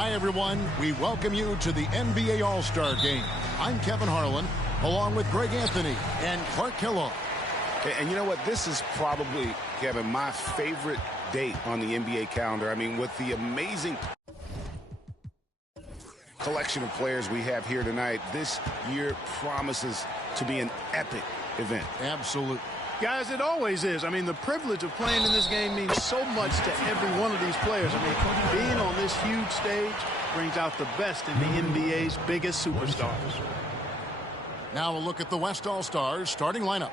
Hi, everyone. We welcome you to the NBA All-Star Game. I'm Kevin Harlan, along with Greg Anthony and Clark Kellogg. And you know what? This is probably, Kevin, my favorite date on the NBA calendar. I mean, with the amazing collection of players we have here tonight, this year promises to be an epic event. Absolutely. Guys, it always is. I mean, the privilege of playing in this game means so much to every one of these players. I mean, being on this huge stage brings out the best in the NBA's biggest superstars. Now a look at the West All-Stars starting lineup.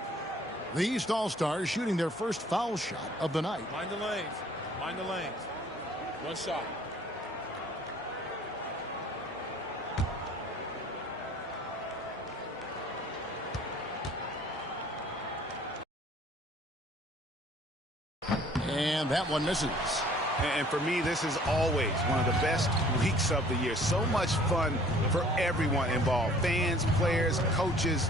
The East All-Stars shooting their first foul shot of the night. Mind the lanes. Mind the lanes. One shot. And that one misses. And for me, this is always one of the best weeks of the year. So much fun for everyone involved. Fans, players, coaches.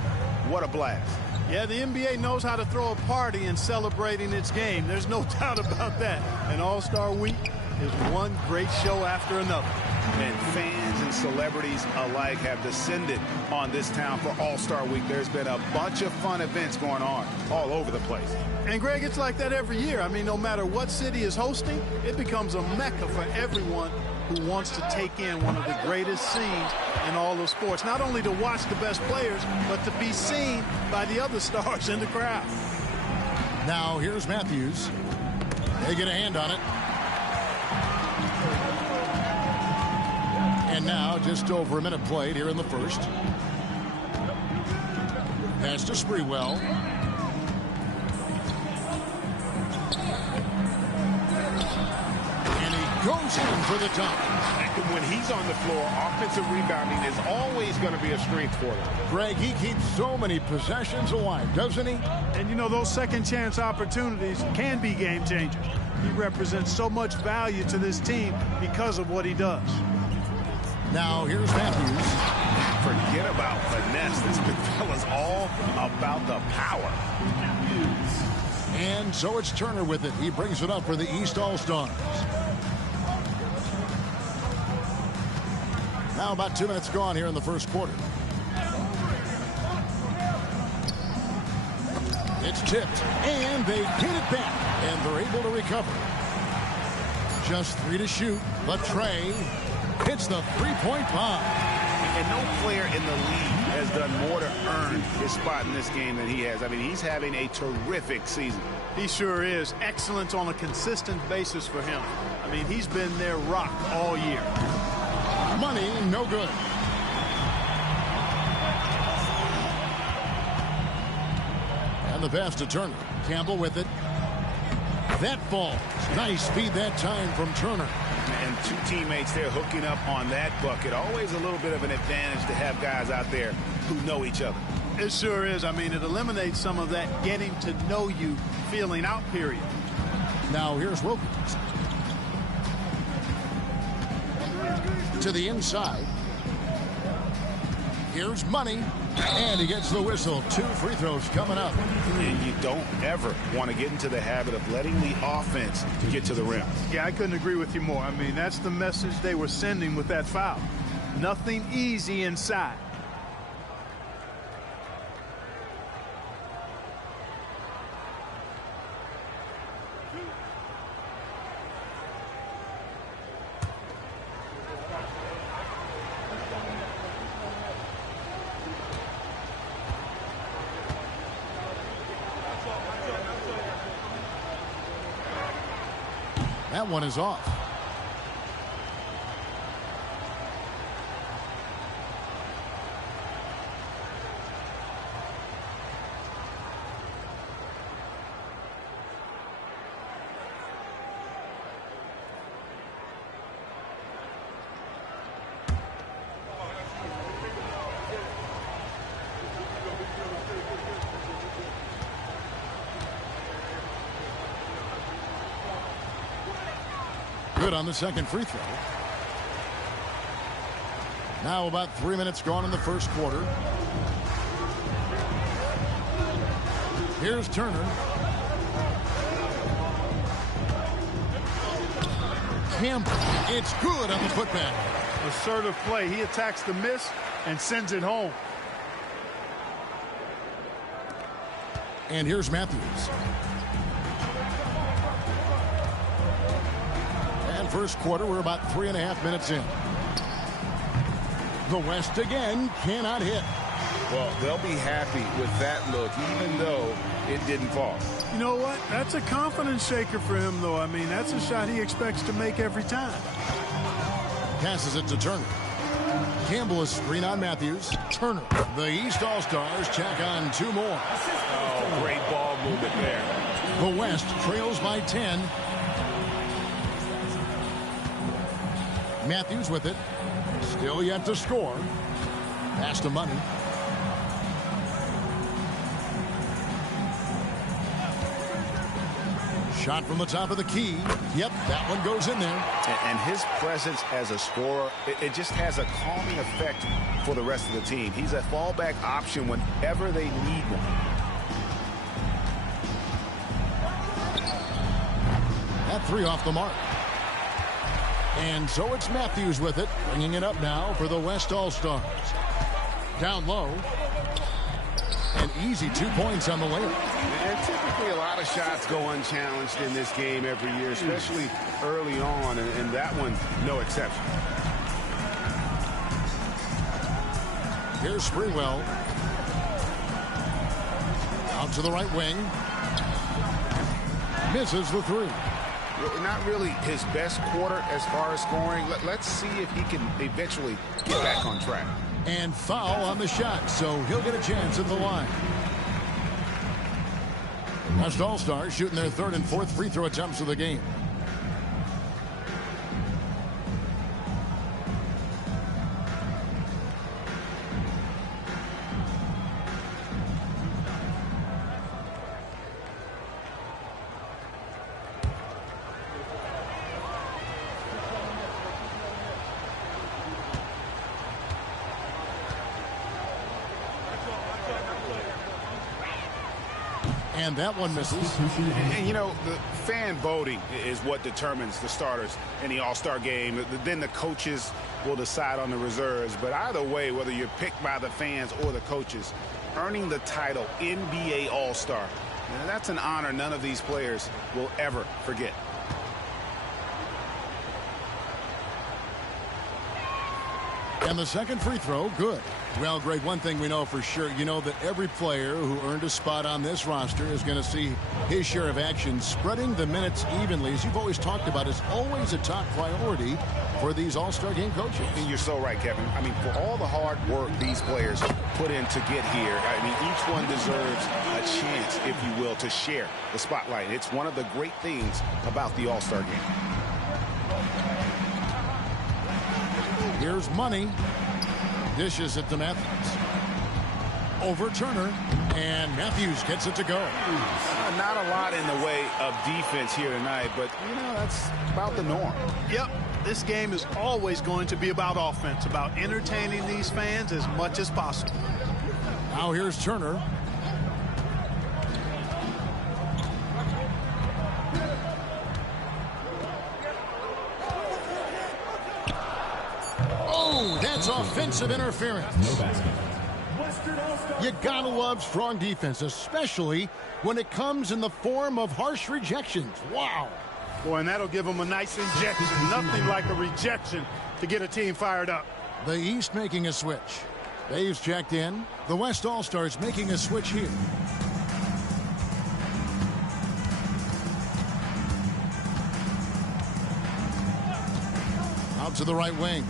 What a blast. Yeah, the NBA knows how to throw a party in celebrating its game. There's no doubt about that. And All-Star Week is one great show after another. And fans and celebrities alike have descended on this town for All-Star Week. There's been a bunch of fun events going on all over the place. And, Greg, it's like that every year. I mean, no matter what city is hosting, it becomes a mecca for everyone who wants to take in one of the greatest scenes in all of sports. Not only to watch the best players, but to be seen by the other stars in the crowd. Now here's Matthews. They get a hand on it. And now just over a minute played here in the first. Pass to Sprewell. And he goes in for the top. And when he's on the floor, offensive rebounding is always going to be a strength for him. Greg, he keeps so many possessions alive, doesn't he? And, you know, those second-chance opportunities can be game changers. He represents so much value to this team because of what he does. Now here's Matthews. Forget about finesse. This big fella's all about the power. And so it's Turner with it. He brings it up for the East All-Stars. Now about 2 minutes gone here in the first quarter. It's tipped, and they get it back, and they're able to recover. Just 3 to shoot, but Trey hits the three-point bomb. And no player in the league has done more to earn his spot in this game than he has. I mean, he's having a terrific season. He sure is. Excellence on a consistent basis for him. I mean, he's been their rock all year. Money, no good. And the pass to Turner. Campbell with it. That falls. Nice speed that time from Turner. And two teammates there hooking up on that bucket. Always a little bit of an advantage to have guys out there who know each other. It sure is. I mean, it eliminates some of that getting to know you feeling out period. Now here's Wilkins. To the inside. Here's Money. And he gets the whistle. 2 free throws coming up. And you don't ever want to get into the habit of letting the offense get to the rim. Yeah, I couldn't agree with you more. I mean, that's the message they were sending with that foul. Nothing easy inside. That one is off. Good on the second free throw. Now about 3 minutes gone in the first quarter. Here's Turner. Campbell. It's good on the putback. Assertive play. He attacks the miss and sends it home. And here's Matthews. And first quarter, we're about 3.5 minutes in. The West again cannot hit. Well, they'll be happy with that look, even though it didn't fall. You know what? That's a confidence shaker for him, though. I mean, that's a shot he expects to make every time. Passes it to Turner. Campbell is screen on Matthews. Turner. The East All-Stars check on 2 more. Oh, great ball movement there. The West trails by 10. Matthews with it. Still yet to score. Pass to Money. Shot from the top of the key. Yep, that one goes in there. And his presence as a scorer, it just has a calming effect for the rest of the team. He's a fallback option whenever they need one. That 3 off the mark. And so it's Matthews with it, bringing it up now for the West All-Stars. Down low. An easy 2 points on the layup. And typically a lot of shots go unchallenged in this game every year, especially early on, and that one, no exception. Here's Sprewell. Out to the right wing. Misses the 3. Not really his best quarter as far as scoring. Let's see if he can eventually get back on track. And foul on the shot, so he'll get a chance at the line. West All-Stars shooting their 3rd and 4th free throw attempts of the game. And that one misses. And, you know, the fan voting is what determines the starters in the All-Star game. Then the coaches will decide on the reserves. But either way, whether you're picked by the fans or the coaches, earning the title NBA All-Star, that's an honor none of these players will ever forget. And the second free throw, good. Well, Greg, one thing we know for sure, you know that every player who earned a spot on this roster is going to see his share of action. Spreading the minutes evenly, as you've always talked about, is always a top priority for these All-Star game coaches. And you're so right, Kevin. I mean, for all the hard work these players put in to get here, I mean, each one deserves a chance, if you will, to share the spotlight. It's one of the great things about the All-Star game. Here's Money. Dishes it to Matthews. Over Turner. And Matthews gets it to go. Not a lot in the way of defense here tonight, but, you know, that's about the norm. Yep. This game is always going to be about offense, about entertaining these fans as much as possible. Now here's Turner. Oh, that's offensive interference. No basket. You gotta love strong defense, especially when it comes in the form of harsh rejections. Wow. Boy, and that'll give them a nice injection. Nothing like a rejection to get a team fired up. The East making a switch. Dave's checked in. The West All-Stars making a switch here. Out to the right wing.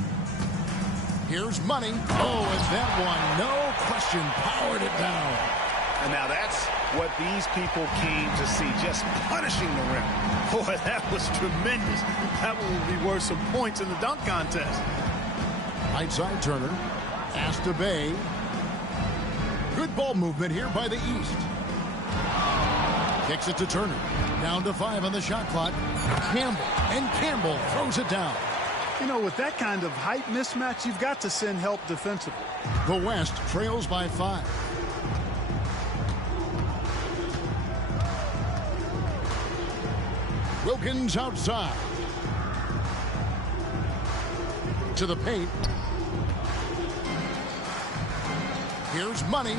Here's Money. Oh, and that one, no question, powered it down. And now that's what these people came to see, just punishing the rim. Boy, that was tremendous. That one will be worth some points in the dunk contest. Right side Turner. Pass to Bay. Good ball movement here by the East. Kicks it to Turner. Down to 5 on the shot clock. Campbell. And Campbell throws it down. You know, with that kind of height mismatch, you've got to send help defensively. The West trails by 5. Wilkins outside. To the paint. Here's Money.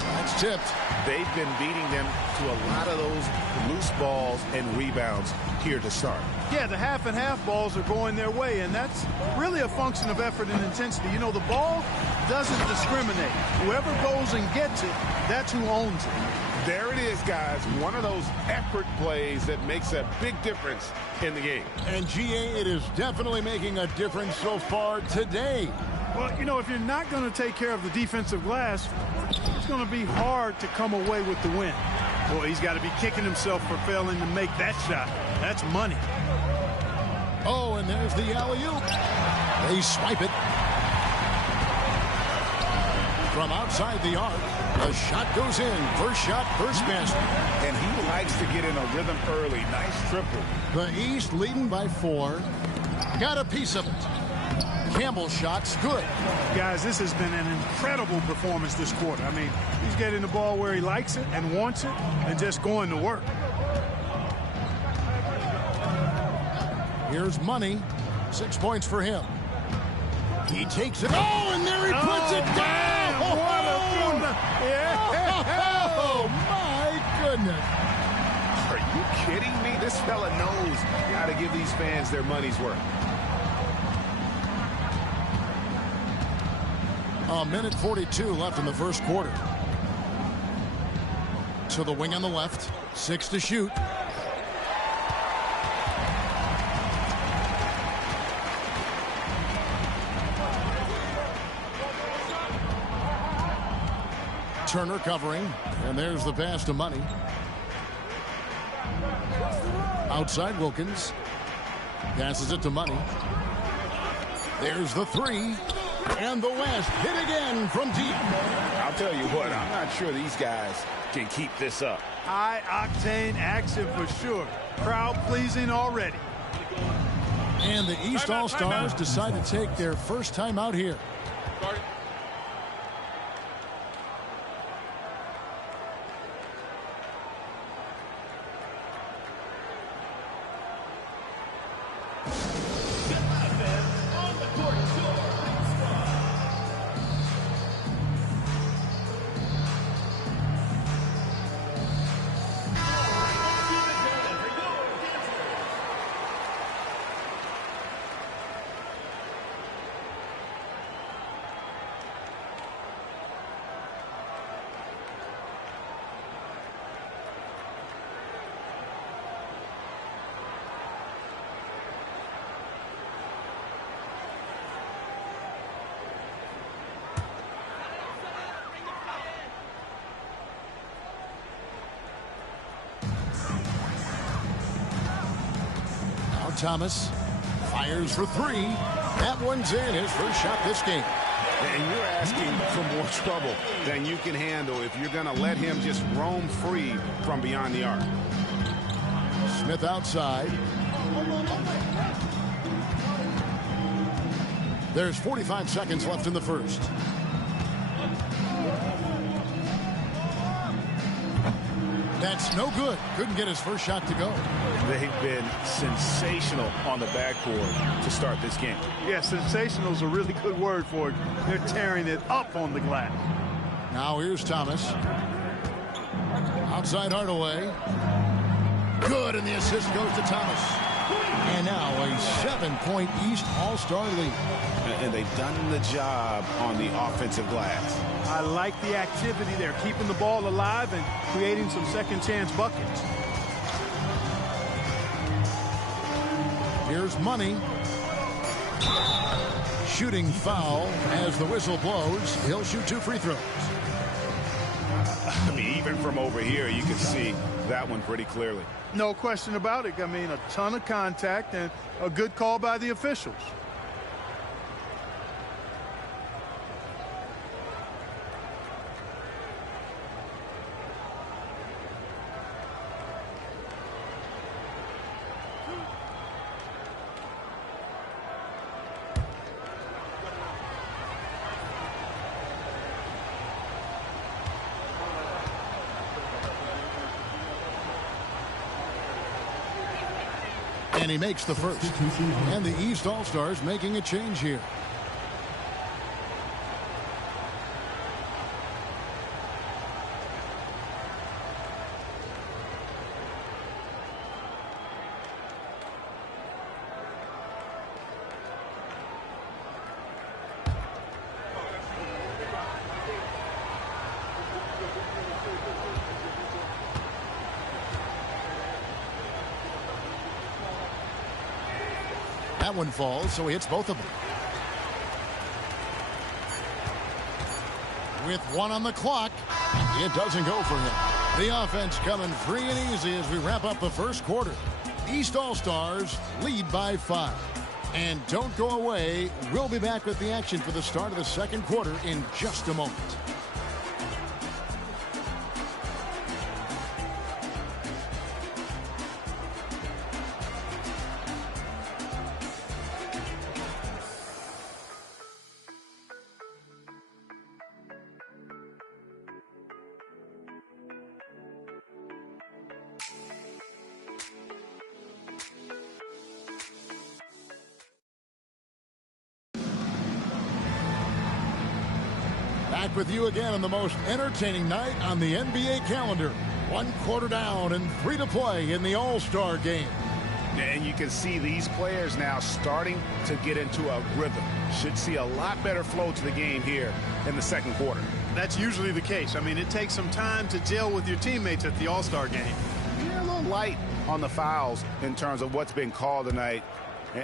That's tipped. They've been beating them to a lot of those loose balls and rebounds here to start. Yeah, the half and half balls are going their way, and that's really a function of effort and intensity. You know, the ball doesn't discriminate. Whoever goes and gets it, that's who owns it. There it is, guys. One of those effort plays that makes a big difference in the game. And GA, it is definitely making a difference so far today. Well, you know, if you're not going to take care of the defensive glass, it's going to be hard to come away with the win. Boy, he's got to be kicking himself for failing to make that shot. That's money. Oh, and there's the alley-oop. They swipe it. From outside the arc, the shot goes in. First shot, first basket. And he likes to get in a rhythm early. Nice triple. The East leading by 4. Got a piece of it. Campbell's shot's good. Guys, this has been an incredible performance this quarter. I mean, he's getting the ball where he likes it and wants it and just going to work. Here's Money. 6 points for him. He takes it. Oh, and there he puts it down. What a yeah. Oh, my goodness. Are you kidding me? This fella knows how to give these fans their money's worth. A minute 42 left in the first quarter. To the wing on the left. 6 to shoot. Turner covering, and there's the pass to Money. Outside Wilkins. Passes it to Money. There's the 3. And the West hit again from deep. I'll tell you what, I'm not sure these guys can keep this up. High-octane action for sure. Crowd-pleasing already. And the East All-Stars decide to take their first time out here. Thomas fires for 3. That one's in. His first shot this game. And you're asking for more trouble than you can handle if you're going to let him just roam free from beyond the arc. Smith outside. There's 45 seconds left in the first. That's no good. Couldn't get his first shot to go. They've been sensational on the backboard to start this game. Yeah, sensational is a really good word for it. They're tearing it up on the glass. Now here's Thomas. Outside Hardaway. Good, and the assist goes to Thomas. And now a 7-point East All-Star lead. And they've done the job on the offensive glass. I like the activity there, keeping the ball alive and creating some second chance buckets. Here's Money. Shooting foul as the whistle blows. He'll shoot 2 free throws. I mean, even from over here, you can see that one pretty clearly. No question about it. I mean, a ton of contact and a good call by the officials. And he makes the first. And the East All-Stars making a change here. That one falls, so he hits both of them. With one on the clock, it doesn't go for him. The offense coming free and easy as we wrap up the first quarter. East All-Stars lead by 5. And don't go away. We'll be back with the action for the start of the second quarter in just a moment. Back with you again on the most entertaining night on the NBA calendar. 1 quarter down and 3 to play in the All-Star game. And you can see these players now starting to get into a rhythm. Should see a lot better flow to the game here in the second quarter. That's usually the case. I mean, it takes some time to gel with your teammates at the All-Star game. Yeah, a little light on the fouls in terms of what's been called tonight.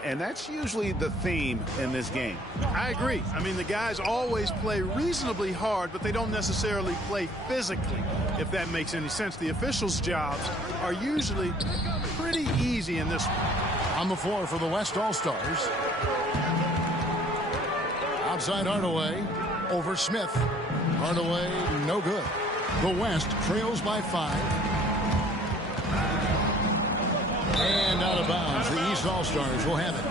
And that's usually the theme in this game. I agree. I mean, the guys always play reasonably hard, but they don't necessarily play physically, if that makes any sense. The officials' jobs are usually pretty easy in this one. On the floor for the West All-Stars. Outside Hardaway over Smith. Hardaway, no good. The West trails by 5. And out of bounds. The East All-Stars will have it.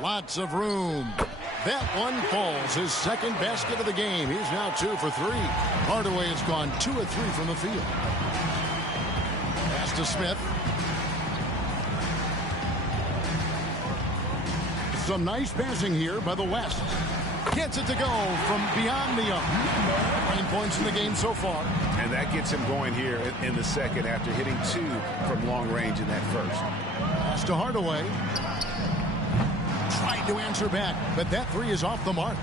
Lots of room. That one falls. His second basket of the game. He's now 2 for 3. Hardaway has gone 2 of 3 from the field. Pass to Smith. Some nice passing here by the West. Gets it to go from beyond the arc. 9 points in the game so far. And that gets him going here in the second after hitting 2 from long range in that first. Pass to Hardaway. Tried to answer back, but that 3 is off the mark.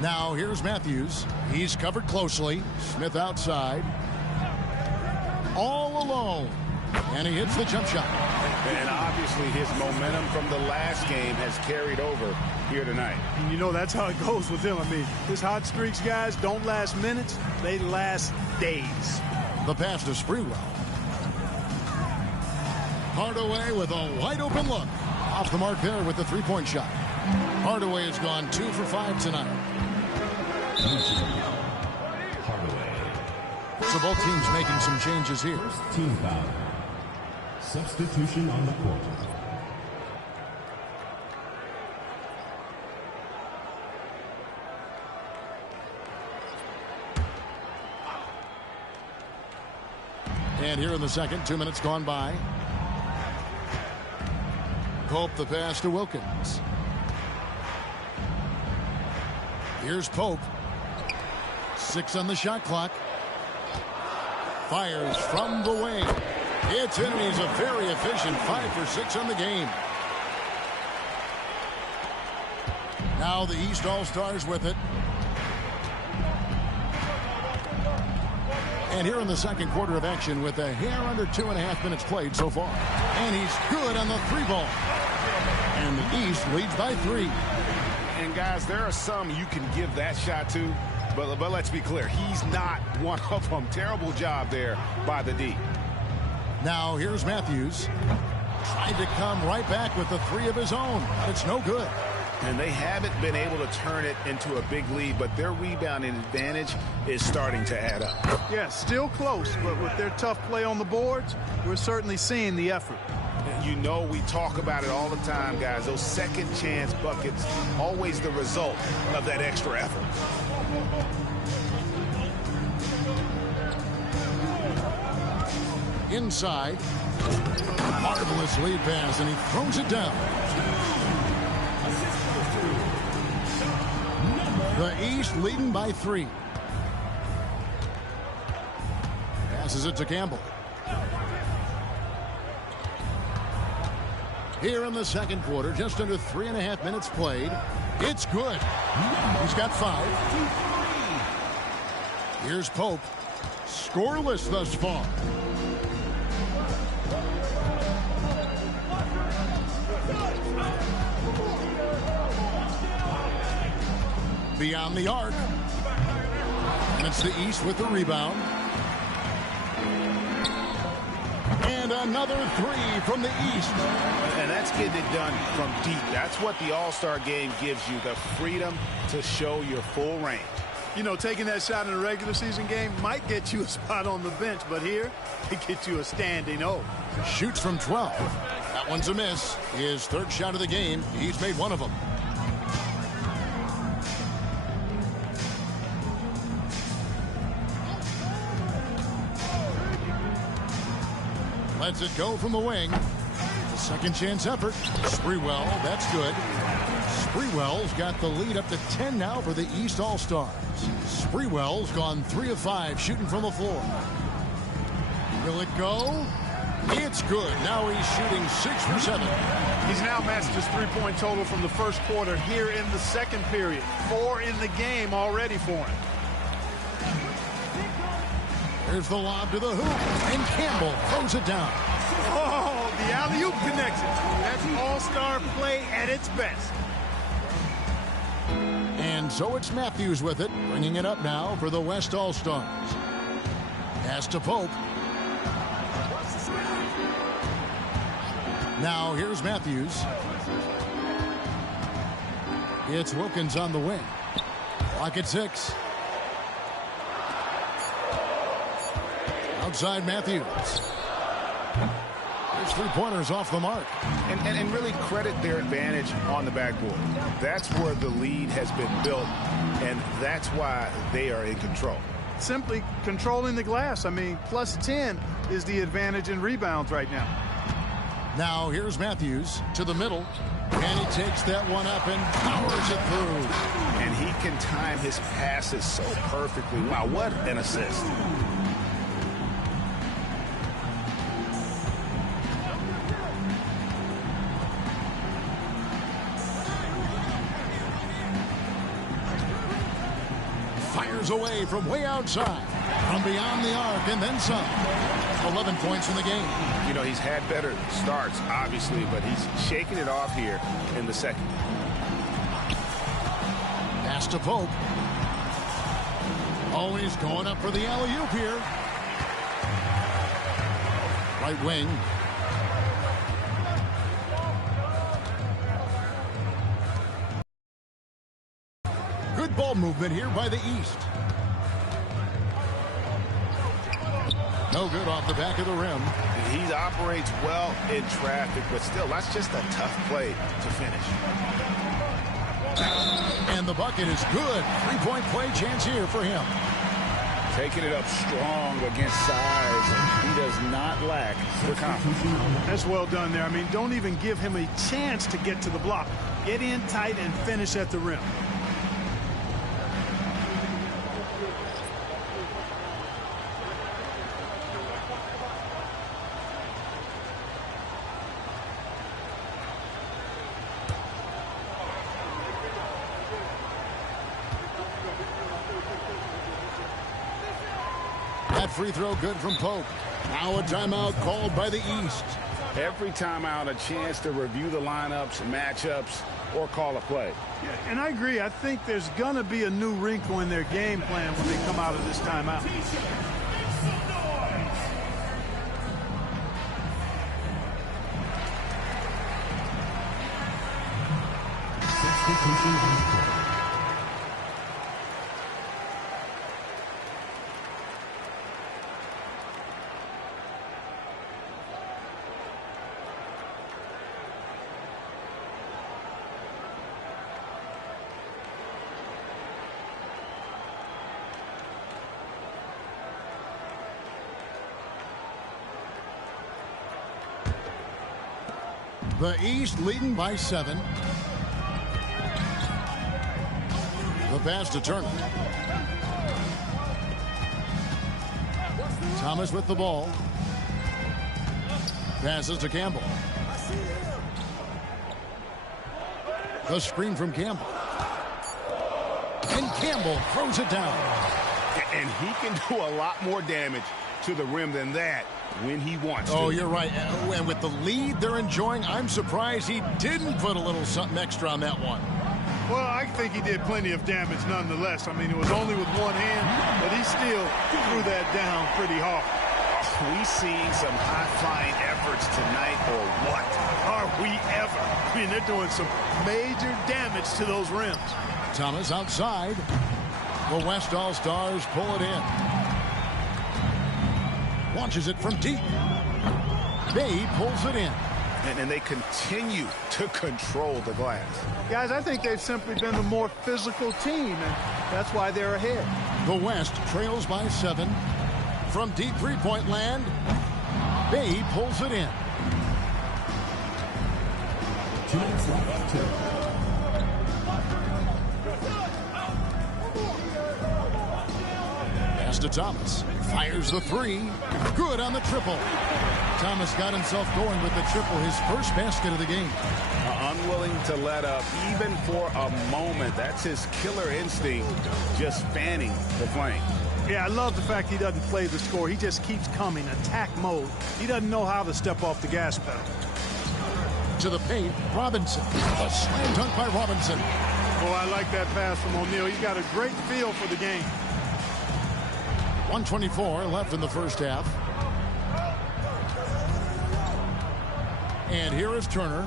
Now here's Matthews. He's covered closely. Smith outside. All alone. And he hits the jump shot. And obviously his momentum from the last game has carried over here tonight. And you know that's how it goes with him. I mean, his hot streaks, guys, don't last minutes. They last days. The pass to Sprewell. Hardaway with a wide-open look. Off the mark there with the three-point shot. Hardaway has gone 2 for 5 tonight. Hardaway. So both teams making some changes here. First team foul. Substitution on the court. And here in the second, 2 minutes gone by. Pope the pass to Wilkins. Here's Pope. 6 on the shot clock. Fires from the wing. It's in, and he's a very efficient 5 for 6 on the game. Now the East All-Stars with it. And here in the second quarter of action with a hair under 2.5 minutes played so far. And he's good on the 3-ball. And the East leads by 3. And guys, there are some you can give that shot to, but let's be clear, he's not one of them. Terrible job there by the D. Now here's Matthews. Tried to come right back with the 3 of his own, but it's no good. And they haven't been able to turn it into a big lead, but their rebounding advantage is starting to add up. Yeah, still close, but with their tough play on the boards, we're certainly seeing the effort. You know, we talk about it all the time, guys. Those second chance buckets, always the result of that extra effort. Inside. Marvelous lead pass, and he throws it down. The East leading by 3. Passes it to Campbell. Here in the second quarter, just under 3.5 minutes played. It's good. He's got 5. Here's Pope. Scoreless thus far. Beyond the arc. And it's the East with the rebound. And another 3 from the East. And that's getting it done from deep. That's what the All-Star game gives you, the freedom to show your full range. You know, taking that shot in a regular season game might get you a spot on the bench, but here, it gets you a standing O. Shoots from 12. That one's a miss. His third shot of the game. He's made one of them. Lets it go from the wing. The second chance effort. Sprewell, that's good. Sprewell's got the lead up to 10 now for the East All-Stars. Sprewell's gone 3 of 5 shooting from the floor. Will it go? It's good. Now he's shooting 6 for 7. He's now matched his three-point total from the first quarter here in the second period. 4 in the game already for him. There's the lob to the hoop, and Campbell throws it down. Oh, the alley-oop connection. That's all-star play at its best. And so it's Matthews with it, bringing it up now for the West All-Stars. Pass to Pope. Now here's Matthews. It's Wilkins on the wing. Clock at 6. Outside Matthews. His three-pointers off the mark. And really credit their advantage on the backboard. That's where the lead has been built, and that's why they are in control. Simply controlling the glass. I mean, plus 10 is the advantage in rebounds right now. Now here's Matthews to the middle. And he takes that one up and powers it through. And he can time his passes so perfectly. Wow, what an assist. Fires away from way outside. From beyond the arc and then some. 11 points in the game. You know, he's had better starts, obviously, but he's shaking it off here in the second. Pass to Pope. Always going up for the alley-oop here. Right wing. Good ball movement here by the East. No good off the back of the rim. He operates well in traffic, but still, that's just a tough play to finish. And the bucket is good. Three-point play chance here for him. Taking it up strong against size. He does not lack the confidence. That's well done there. I mean, don't even give him a chance to get to the block. Get in tight and finish at the rim. That free throw good from Pope. Now a timeout called by the East. Every timeout, a chance to review the lineups, matchups, or call a play. Yeah, and I agree. I think there's going to be a new wrinkle in their game plan when they come out of this timeout. The East leading by 7. The pass to Turner. Thomas with the ball. Passes to Campbell. The screen from Campbell. And Campbell throws it down. And he can do a lot more damage to the rim than that when he wants to. Oh, you're right. And with the lead they're enjoying, I'm surprised he didn't put a little something extra on that one. Well, I think he did plenty of damage nonetheless. I mean, it was only with one hand, but he still threw that down pretty hard. We see some high-flying efforts tonight, or what? Are we ever? I mean, they're doing some major damage to those rims. Thomas outside. The West All-Stars pull it in. Launches it from deep. Bay pulls it in. And they continue to control the glass. Guys, I think they've simply been the more physical team, and that's why they're ahead. The West trails by 7. From deep three-point land, Bay pulls it in. 2 minutes left. Pass to Thomas. Fires the 3. Good on the triple. Thomas got himself going with the triple, his first basket of the game. Unwilling to let up even for a moment. That's his killer instinct, just fanning the flame. Yeah, I love the fact he doesn't play the score. He just keeps coming, attack mode. He doesn't know how to step off the gas pedal. To the paint, Robinson. A slam dunk by Robinson. Oh, I like that pass from O'Neal. He's got a great feel for the game. 1:24 left in the first half. And here is Turner.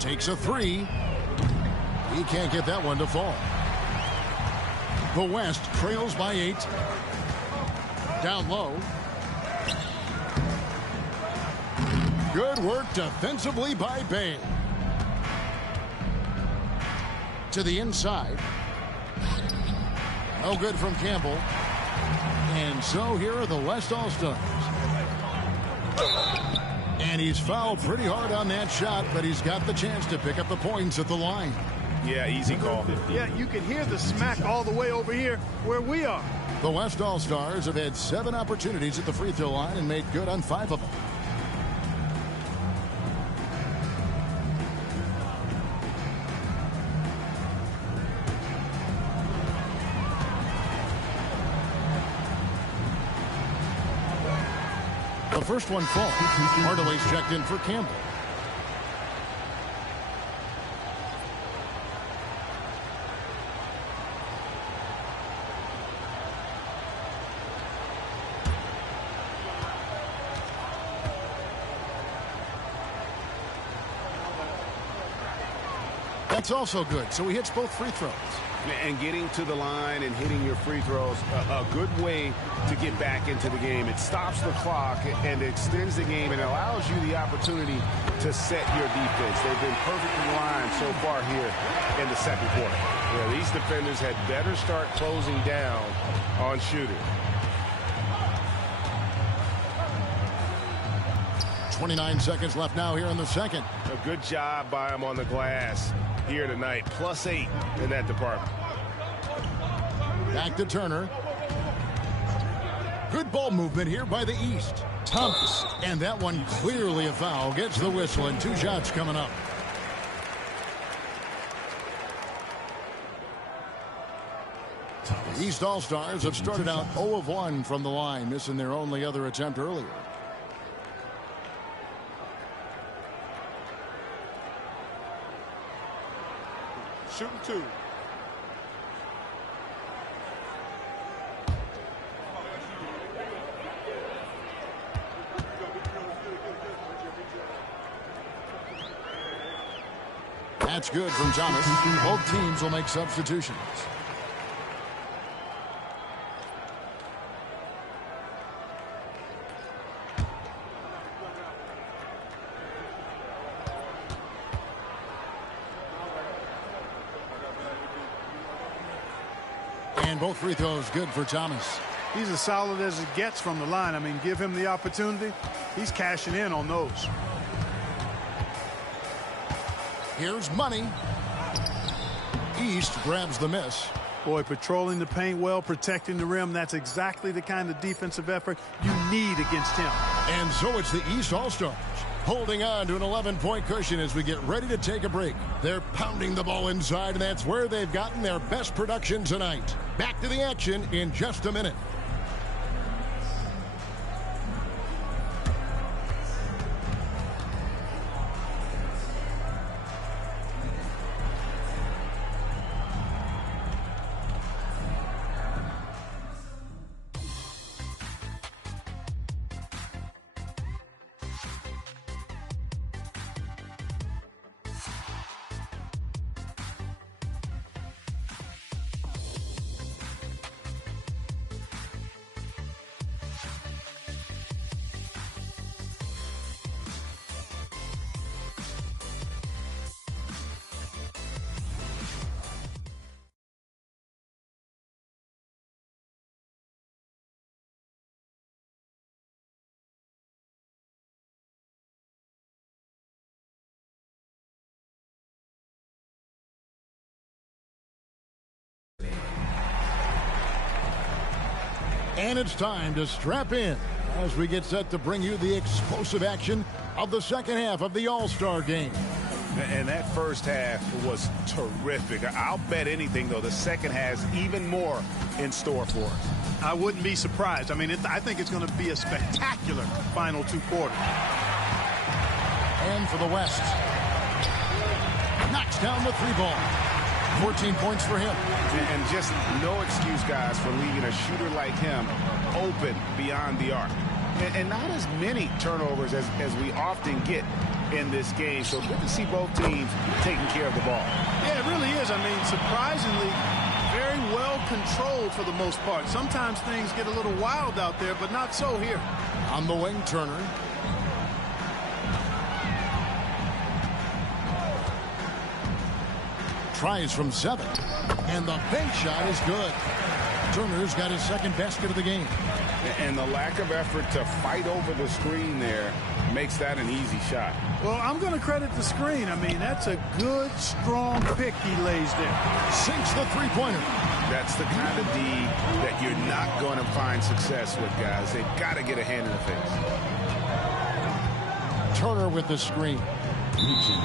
Takes a 3. He can't get that one to fall. The West trails by 8. Down low. Good work defensively by Bay. To the inside. No good from Campbell. And so here are the West All-Stars. And he's fouled pretty hard on that shot, but he's got the chance to pick up the points at the line. Yeah, easy call. Yeah, you can hear the smack all the way over here where we are. The West All-Stars have had 7 opportunities at the free throw line and made good on 5 of them. The first one falls. Hardaway's checked in for Campbell. That's also good, so he hits both free throws. And getting to the line and hitting your free throws, a good way to get back into the game. It stops the clock and extends the game and allows you the opportunity to set your defense. They've been perfectly lined so far here in the second quarter. Yeah, these defenders had better start closing down on shooters. 29 seconds left now here in the second. A good job by him on the glass here tonight. +8 in that department. Back to Turner. Good ball movement here by the East. Thomas. And that one clearly a foul. Gets the whistle and 2 shots coming up. The East All-Stars have started out 0 of 1 from the line, missing their only other attempt earlier. Shooting 2. That's good from Thomas. Both teams will make substitutions. And both free throws good for Thomas. He's as solid as it gets from the line. I mean, give him the opportunity. He's cashing in on those. Here's Money. East grabs the miss. Boy, patrolling the paint well, protecting the rim. That's exactly the kind of defensive effort you need against him. And so it's the East All-Stars holding on to an 11-point cushion as we get ready to take a break. They're pounding the ball inside, and that's where they've gotten their best production tonight. Back to the action in just a minute. And it's time to strap in as we get set to bring you the explosive action of the second half of the All-Star game. And that first half was terrific. I'll bet anything, though, the second has even more in store for us. I wouldn't be surprised. I mean, I think it's going to be a spectacular final two quarters. And for the West, knocks down the three ball. 14 points for him. And just no excuse, guys, for leaving a shooter like him open beyond the arc. And not as many turnovers as we often get in this game. So good to see both teams taking care of the ball. Yeah, it really is. I mean, surprisingly, very well controlled for the most part. Sometimes things get a little wild out there, but not so here. On the wing, Turner. Tries from 7. And the bank shot is good. Turner's got his second basket of the game. And the lack of effort to fight over the screen there makes that an easy shot. Well, I'm going to credit the screen. I mean, that's a good, strong pick he lays there. Sinks the three-pointer. That's the kind of D that you're not going to find success with, guys. They've got to get a hand in the face. Turner with the screen. Reaching.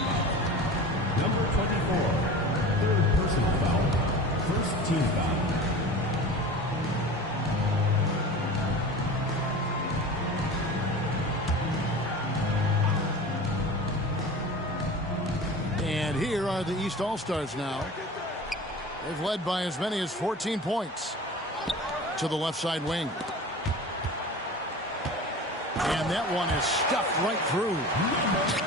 Number 24. Third personal foul. First team foul. And here are the East All-Stars now. They've led by as many as 14 points. To the left side wing. And that one is stuffed right through.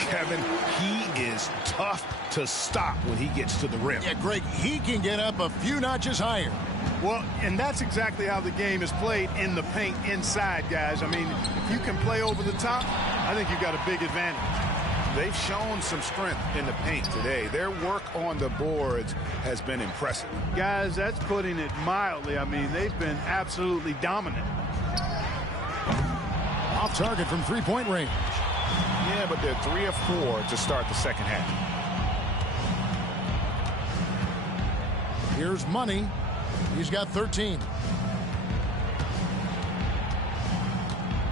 Kevin, he is tough to stop when he gets to the rim. Yeah, Greg, he can get up a few notches higher. Well, and that's exactly how the game is played in the paint inside, guys. I mean, if you can play over the top, I think you've got a big advantage. They've shown some strength in the paint today. Their work on the boards has been impressive. Guys, that's putting it mildly. I mean, they've been absolutely dominant. Off target from three-point range. Yeah, but they're 3 of 4 to start the second half. Here's Money. He's got 13.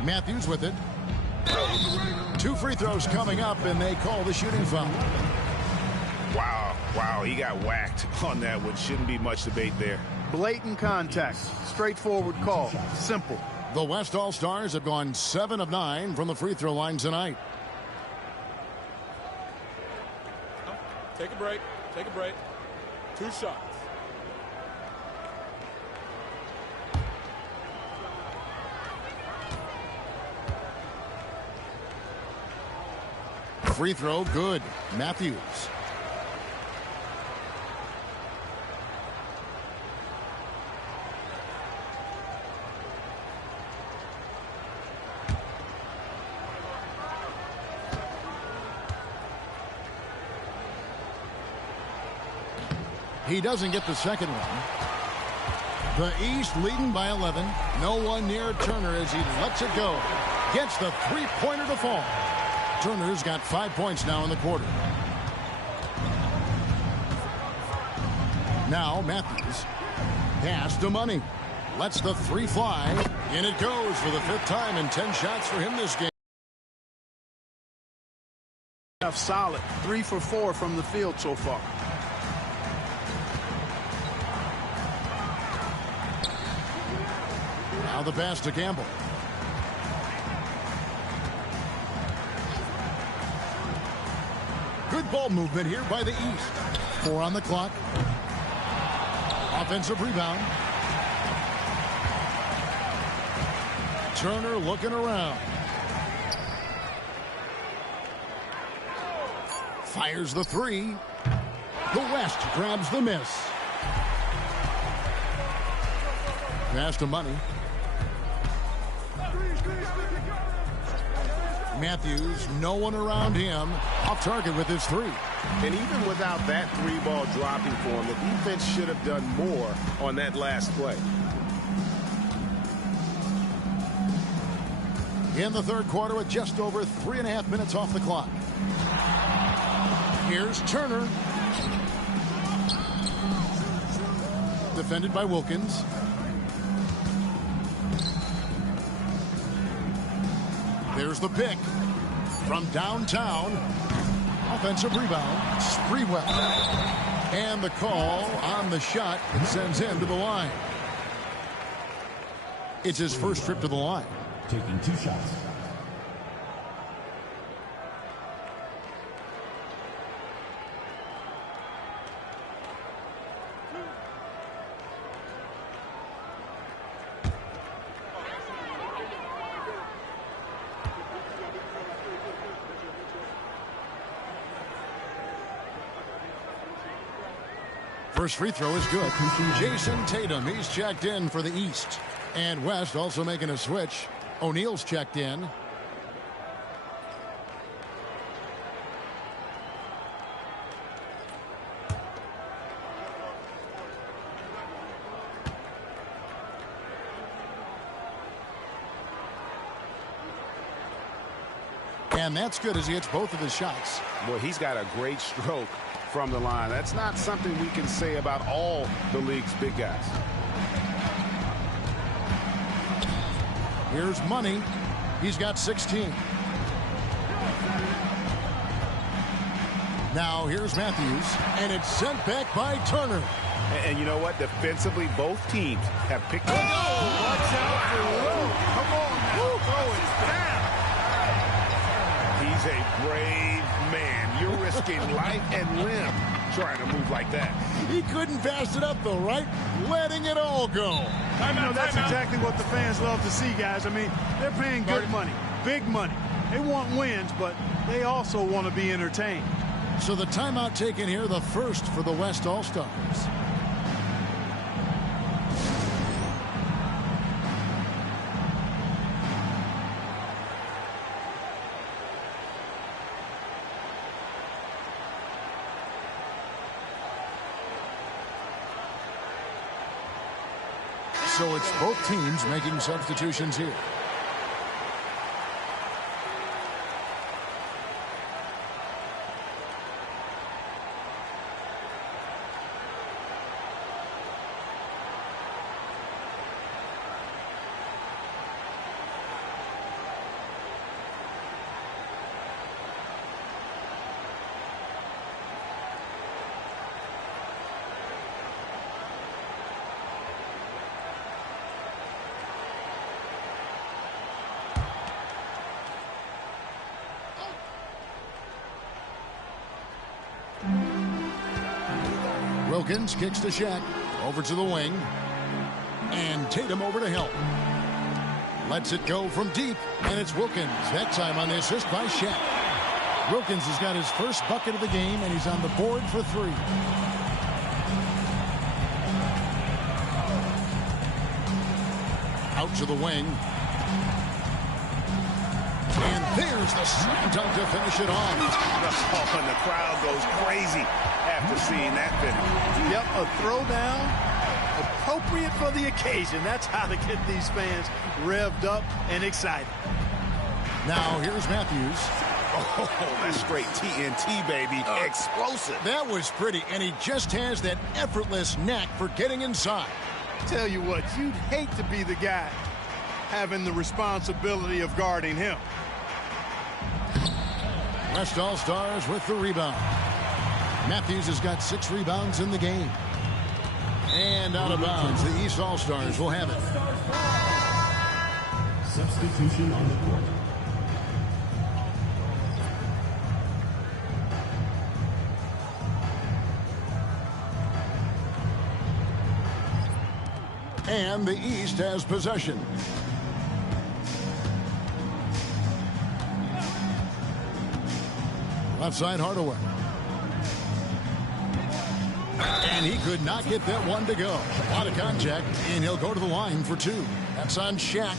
Matthews with it. 2 free throws coming up, and they call the shooting foul. Wow, he got whacked on that one. Shouldn't be much debate there. Blatant contact. Straightforward call. Simple. The West All-Stars have gone 7 of 9 from the free throw line tonight. Take a break. Take a break. 2 shots. Free throw, good. Matthews. He doesn't get the second one. The East leading by 11. No one near Turner as he lets it go. Gets the three-pointer to fall. Turner's got 5 points now in the quarter. Now Matthews. Pass to Money. Lets the three fly. In it goes for the 5th time, and 10 shots for him this game. Solid. 3 for 4 from the field so far. Now the pass to Campbell. Good ball movement here by the East. 4 on the clock. Offensive rebound. Turner looking around. Fires the three. The West grabs the miss. Pass to Money. Matthews, no one around him. Off target with his three. And even without that three ball dropping for him, the defense should have done more on that last play. In the third quarter with just over 3.5 minutes off the clock. Here's Turner. Defended by Wilkins. There's the pick from downtown. Offensive rebound. Sprewell. And the call on the shot that sends him to the line. It's his first trip to the line. Taking 2 shots. First free throw is good. Jason Tatum, he's checked in for the East. And West also making a switch. O'Neal's checked in. And that's good as he hits both of his shots. Boy, he's got a great stroke from the line. That's not something we can say about all the league's big guys. Here's Money. He's got 16. Now here's Matthews, and it's sent back by Turner. And you know what? Defensively, both teams have picked up. Watch out for Lowe. Come on now. Throw it down. He's a brave man. You're risking life and limb trying to move like that. He couldn't pass it up though, right? Letting it all go. That's exactly what the fans love to see, guys. I mean, they're paying good money, big money. They want wins, but they also want to be entertained. So the timeout taken here, the first for the West All-Stars. So it's both teams making substitutions here. Wilkins kicks to Shaq. Over to the wing. And Tatum over to help. Lets it go from deep. And it's Wilkins. That time on the assist by Shaq. Wilkins has got his first bucket of the game, and he's on the board for 3. Out to the wing. And there's the slam dunk to finish it off. Oh, and the crowd goes crazy after seeing that finish. Yep, a throwdown appropriate for the occasion. That's how to get these fans revved up and excited. Now here's Matthews. Oh, that's straight TNT, baby. Explosive. That was pretty, and he just has that effortless knack for getting inside. Tell you what, you'd hate to be the guy having the responsibility of guarding him. West All-Stars with the rebound. Matthews has got 6 rebounds in the game. And out of bounds, the East All-Stars will have it. Substitution on the court. And the East has possession. Left side, Hardaway. And he could not get that one to go. A lot of contact, and he'll go to the line for 2. That's on Shaq.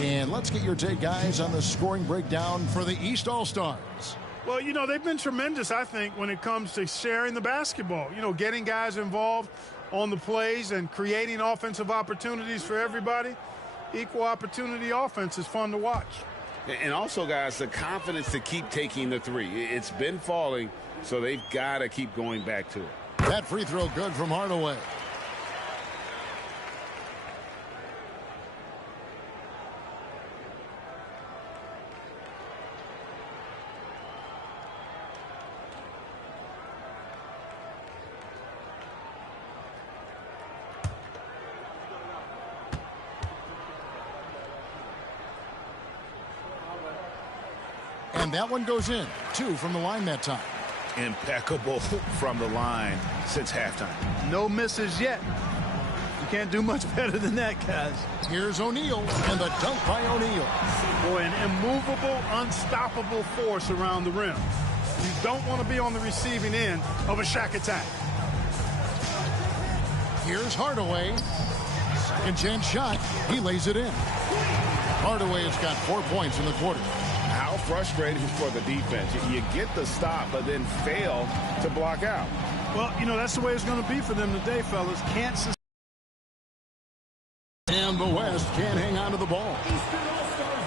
And let's get your take, guys, on the scoring breakdown for the East All-Stars. Well, you know, they've been tremendous, I think, when it comes to sharing the basketball. You know, getting guys involved on the plays and creating offensive opportunities for everybody. Equal opportunity offense is fun to watch. And also, guys, the confidence to keep taking the 3. It's been falling, so they've got to keep going back to it. That free throw good from Hardaway. And that one goes in. 2 from the line that time. Impeccable from the line since halftime. No misses yet. You can't do much better than that, guys. Here's O'Neal, and the dunk by O'Neal. Boy, an immovable, unstoppable force around the rim. You don't want to be on the receiving end of a Shaq attack. Here's Hardaway. Second chance shot. He lays it in. Hardaway has got 4 points in the quarter. How frustrating for the defense. You get the stop, but then fail to block out. Well, you know, that's the way it's going to be for them today, fellas. Can't sustain. And the West can't hang on to the ball. Eastern All-Stars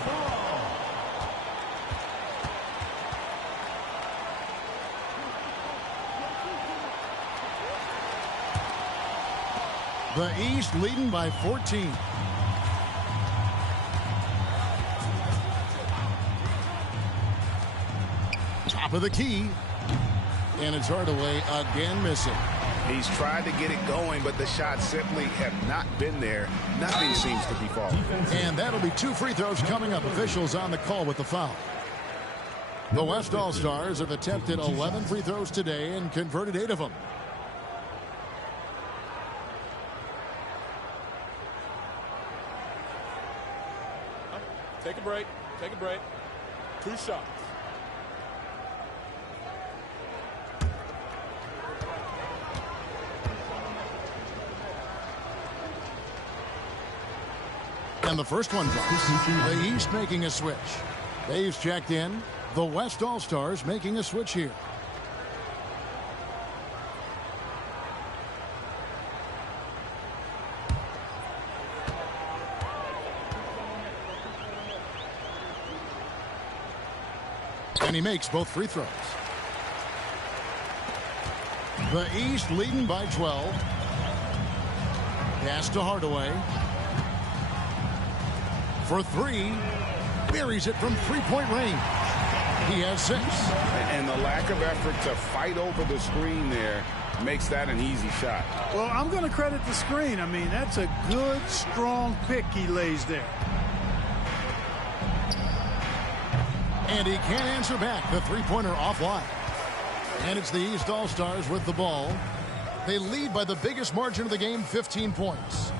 ball. The East leading by 14. Top of the key. And it's Hardaway again missing. He's tried to get it going, but the shots simply have not been there. Nothing seems to be falling. And that'll be 2 free throws coming up. Officials on the call with the foul. The West All-Stars have attempted 11 free throws today and converted 8 of them. Take a break. Take a break. 2 shots. And the first one drops. The East making a switch. Dave's checked in. The West All-Stars making a switch here. And he makes both free throws. The East leading by 12. Pass to Hardaway. For 3. Buries it from 3-point range. He has 6. And the lack of effort to fight over the screen there makes that an easy shot. Well, I'm going to credit the screen. I mean, that's a good, strong pick he lays there. And he can't answer back. The 3-pointer offline. And it's the East All-Stars with the ball. They lead by the biggest margin of the game, 15 points.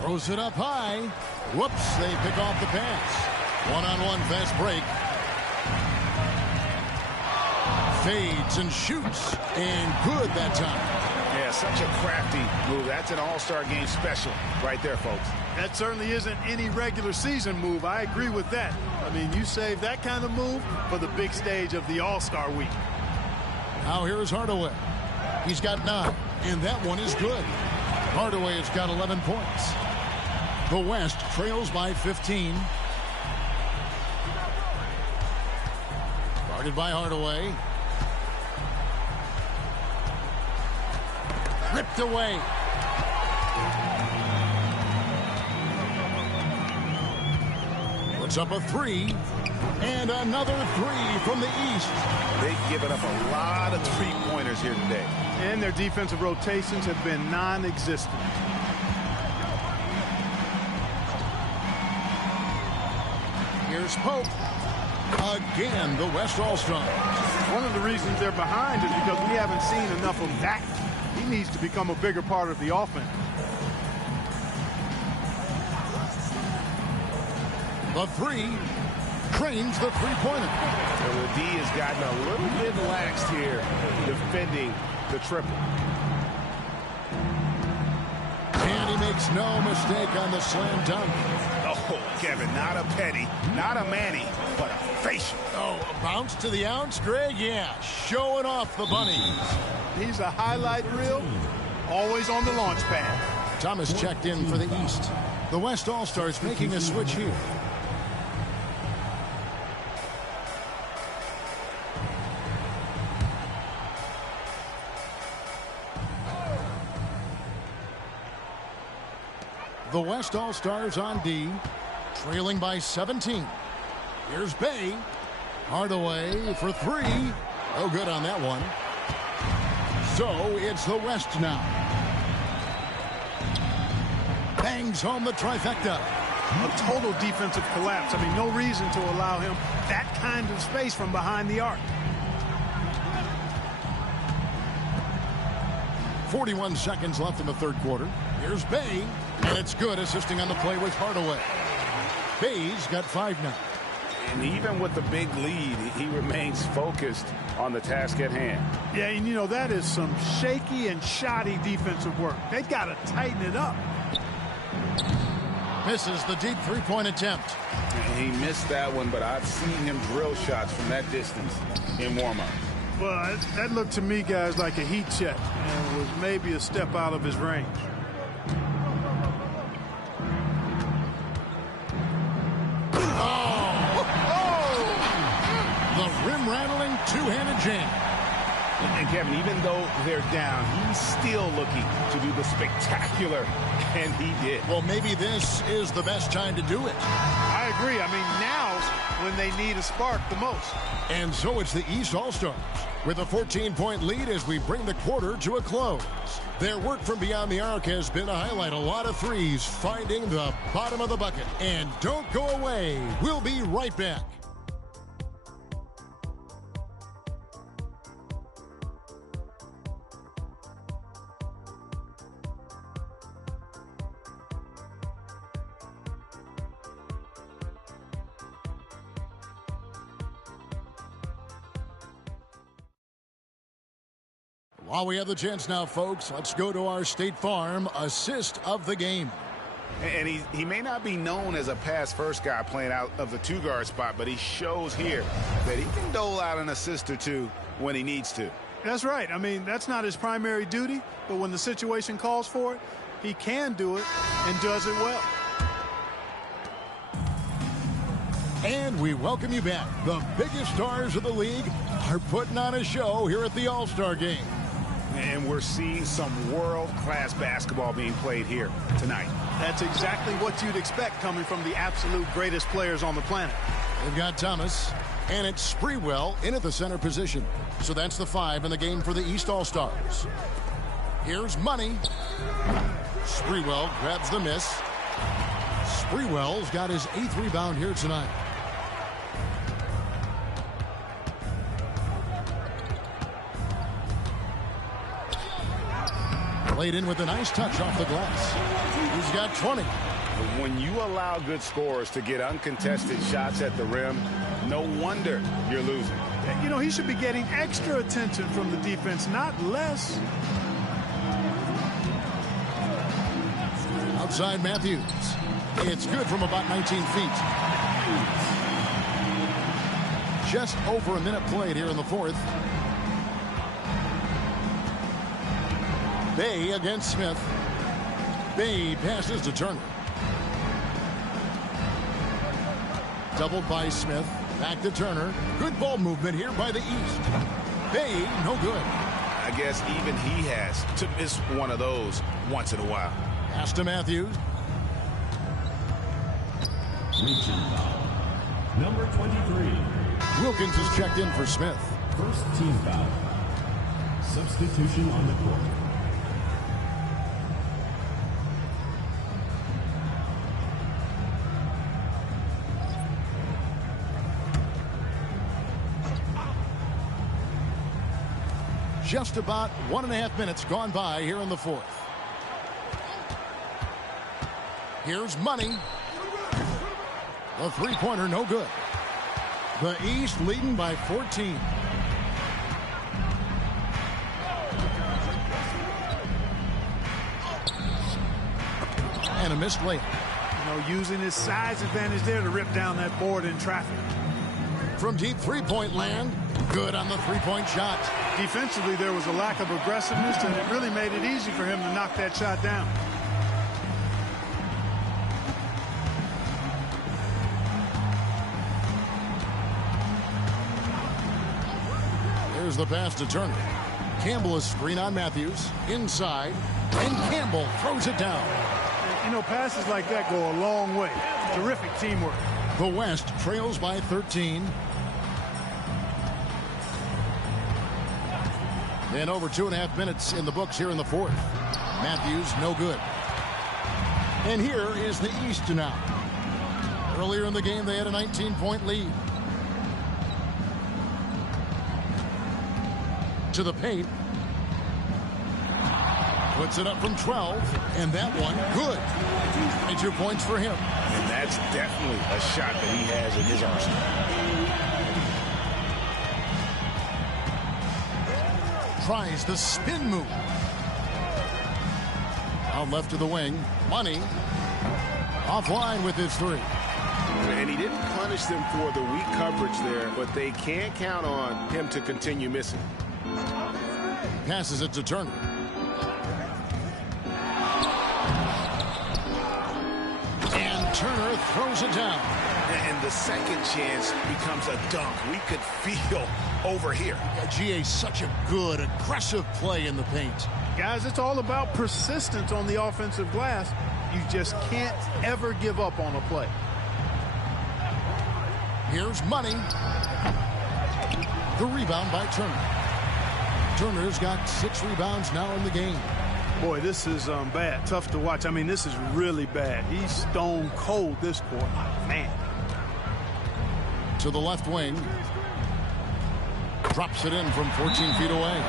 Throws it up high. Whoops, they pick off the pass. One-on-one fast break. Fades and shoots. And good that time. Yeah, such a crafty move. That's an all-star game special right there, folks. That certainly isn't any regular season move. I agree with that. I mean, you save that kind of move for the big stage of the All-Star week. Now here's Hardaway. He's got 9, and that one is good. Hardaway has got 11 points. The West trails by 15. Guarded by Hardaway. Ripped away. Puts up a 3. And another 3 from the East. They've given up a lot of three-pointers here today. And their defensive rotations have been non-existent. Here's Pope. Again, the West All-Star. One of the reasons they're behind is because we haven't seen enough of that. He needs to become a bigger part of the offense. The 3. Trains the three-pointer. The D has gotten a little bit laxed here defending the triple. And he makes no mistake on the slam dunk. Oh, Kevin, not a penny, not a Manny, but a facial. Oh, a bounce to the ounce, Greg? Yeah, showing off the bunnies. He's a highlight reel, always on the launch pad. Thomas checked in for the East. The West All-Stars making a switch here. The West All-Stars on D, trailing by 17. Here's Bay. Hardaway for 3. Oh, good on that one. So it's the West now. Bangs home the trifecta. A total defensive collapse. I mean, no reason to allow him that kind of space from behind the arc. 41 seconds left in the third quarter. Here's Bay, and it's good, assisting on the play with Hardaway. Bay's got 5 now. And even with the big lead, he remains focused on the task at hand. Yeah, and you know, that is some shaky and shoddy defensive work. They got to tighten it up. Misses the deep three-point attempt. And he missed that one, but I've seen him drill shots from that distance in warm-up. Well, that looked to me, guys, like a heat check, and was maybe a step out of his range. The rim-rattling two-handed jam. And Kevin, even though they're down, he's still looking to do the spectacular, and he did. Well, maybe this is the best time to do it. I agree. I mean, now's when they need a spark the most. And so it's the East All-Stars with a 14-point lead as we bring the quarter to a close. Their work from beyond the arc has been to highlight a lot of threes, finding the bottom of the bucket. And don't go away. We'll be right back. While we have the chance now, folks, let's go to our State Farm assist of the game. And he may not be known as a pass-first guy playing out of the two-guard spot, but he shows here that he can dole out an assist or two when he needs to. That's right. I mean, that's not his primary duty, but when the situation calls for it, he can do it and does it well. And we welcome you back. The biggest stars of the league are putting on a show here at the All-Star Game. And we're seeing some world-class basketball being played here tonight. That's exactly what you'd expect coming from the absolute greatest players on the planet. They've got Thomas, and it's Sprewell in at the center position. So that's the 5 in the game for the East All-Stars. Here's Money. Sprewell grabs the miss. Sprewell's got his 8th rebound here tonight. Laid in with a nice touch off the glass. He's got 20. When you allow good scorers to get uncontested shots at the rim, no wonder you're losing. You know, he should be getting extra attention from the defense, not less. Outside Matthews. It's good from about 19 feet. Just over a minute played here in the fourth. Bay against Smith. Bay passes to Turner. Doubled by Smith. Back to Turner. Good ball movement here by the East. Bay, no good. I guess even he has to miss one of those once in a while. Pass to Matthews. Reaching foul. Number 23. Wilkins is checked in for Smith. First team foul. Substitution on the court. Just about 1.5 minutes gone by here in the fourth. Here's Money. The three-pointer, no good. The East leading by 14. And a missed layup. Using his size advantage there to rip down that board in traffic. From deep three-point land, good on the three-point shot. Defensively, there was a lack of aggressiveness, and it really made it easy for him to knock that shot down. Here's the pass to Turner. Campbell is screen on Matthews. Inside, and Campbell throws it down. Passes like that go a long way. Terrific teamwork. The West trails by 13. And over 2.5 minutes in the books here in the fourth. Matthews, no good. And here is the East now. Earlier in the game, they had a 19-point lead. To the paint. Puts it up from 12, and that one, good. 22 points for him. And that's definitely a shot that he has in his arsenal. Tries the spin move. Out left to the wing. Money. Offline with his three. And he didn't punish them for the weak coverage there, but they can't count on him to continue missing. Passes it to Turner. And Turner throws it down. And the second chance becomes a dunk. We could feel over here. GA, such a good, aggressive play in the paint. Guys, it's all about persistence on the offensive glass. You just can't ever give up on a play. Here's Money. The rebound by Turner. Turner's got 6 rebounds now in the game. Boy, this is bad. Tough to watch. I mean, this is really bad. He's stone cold this quarter. Man. To the left wing. Drops it in from 14 feet away.